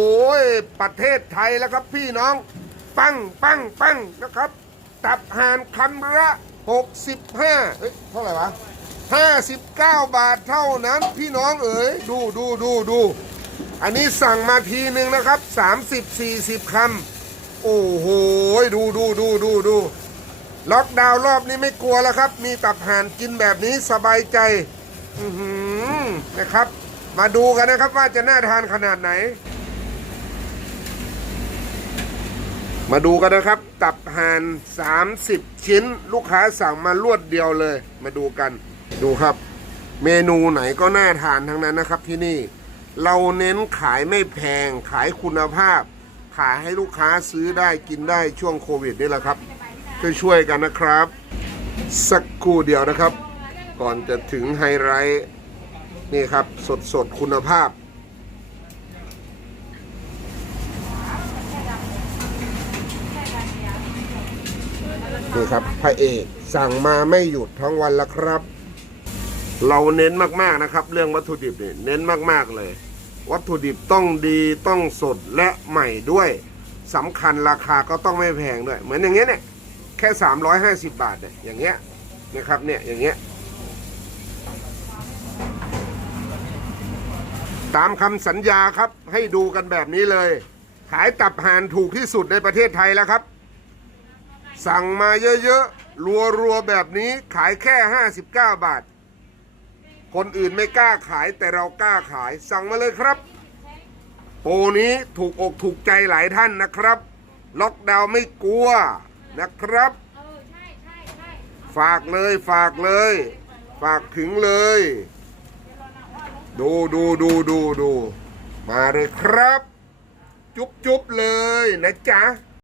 โอ้ย ประเทศไทยแล้วครับพี่น้อง ปังปังปังนะครับ ตับห่านคำละ 65เอ้ย เท่าไหร่วะ 59 บาทเท่านั้น พี่น้องเอ๋ยดูดูดูดูอันนี้สั่งมาทีหนึ่งนะครับ 30 40 คำ โอ้โห ดูดูดูดูดูล็อกดาวน์รอบนี้ไม่กลัวแล้วครับ มีตับห่านกินแบบนี้สบายใจอือหือนะครับ มาดูกันนะครับว่าจะน่าทานขนาดไหน มาดูกันนะครับ ตับห่าน 30 ชิ้น ลูกค้าสั่งมารวดเดียวเลย มาดูกัน ดูครับ เมนูไหนก็น่าทานทั้งนั้นนะครับที่นี่ เราเน้นขายไม่แพง ขายคุณภาพ ขายให้ลูกค้าซื้อได้กินได้ช่วงโควิดนี่แหละครับช่วยๆกันนะครับ สักครู่เดียวนะครับ ก่อนจะถึงไฮไลท์นี่ครับ สดๆคุณภาพ นี่ครับพระเอกสั่งมาไม่หยุดทั้งวันแล้วครับ เราเน้นมากๆนะครับ เรื่องวัตถุดิบเนี่ยเน้นมากๆเลย วัตถุดิบต้องดีต้องสดและใหม่ด้วยสำคัญราคาก็ต้องไม่แพงด้วย เหมือนอย่างเงี้ยเนี่ยแค่ 350 บาทเนี่ยอย่างเงี้ยนะครับเนี่ยอย่างเงี้ยตามคำสัญญาครับให้ดูกันแบบนี้เลย ขายตับห่านถูกที่สุดในประเทศไทยแล้วครับ สั่งมาเยอะๆ รัวๆ แบบนี้ขายแค่ 59 บาท คนอื่นไม่กล้าขายแต่เรากล้าขายสั่งมาเลยครับ โปรนี้ถูกอกถูกใจหลายท่านนะครับ ล็อกดาวน์ไม่กลัวนะครับ ฝากเลยฝากเลย ฝากถึงเลย ดูดูดูดูดูมาเลยครับ จุ๊บจุ๊บเลยนะจ๊ะ